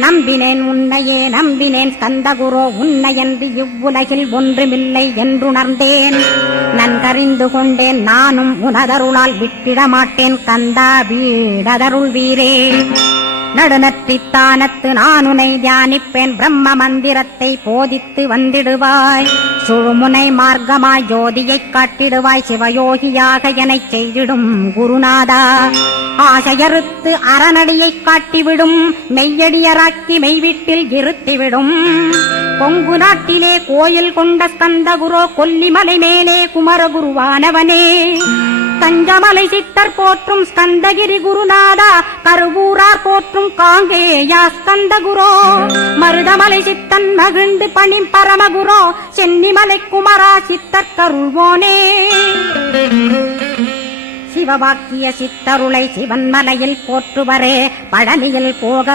நம்பினேன் உன்னையே நம்பினேன் ஸ்கந்தகுரோ உன்னையன்று இவ்வுலகில் ஒன்றுமில்லை என்றுணர்ந்தேன். நன்கறிந்து கொண்டேன் நானும் உனதருளால் விட்டிட மாட்டேன் கந்தா வீடதருள் வீரே. நடுநற்றித்தானத்து நானுனை தியானிப்பேன் பிரம்ம மந்திரத்தை போதித்து வந்திடுவாய். சுழுமுனை மார்க்கமாய் ஜோதியைக் காட்டிடுவாய் சிவயோகியாக எனச் செய்திடும் குருநாதா. ஆசையறுத்து அறநடியைக் காட்டிவிடும் மெய்யடியராக்கி மெய்வீட்டில் இருத்திவிடும். கொங்கு நாட்டிலே கோயில் கொண்ட ஸ்கந்தகுரோ கொல்லிமலை மேலே குமரகுருவானவனே. கஞ்சமலை சித்தர் போற்றும் ஸ்கந்தகிரி குருநாதா கருவூரார் போற்றும் காங்கேயா ஸ்கந்தகுரோ. மருதமலை சித்தன் மகிழ்ந்து பணிம் பரமகுரோ சென்னிமலை குமரா சித்தர் கருள்வோனே. சிவவாக்கிய சித்தருளை சிவன்மலையில் போற்றுவரே பழனியில் போக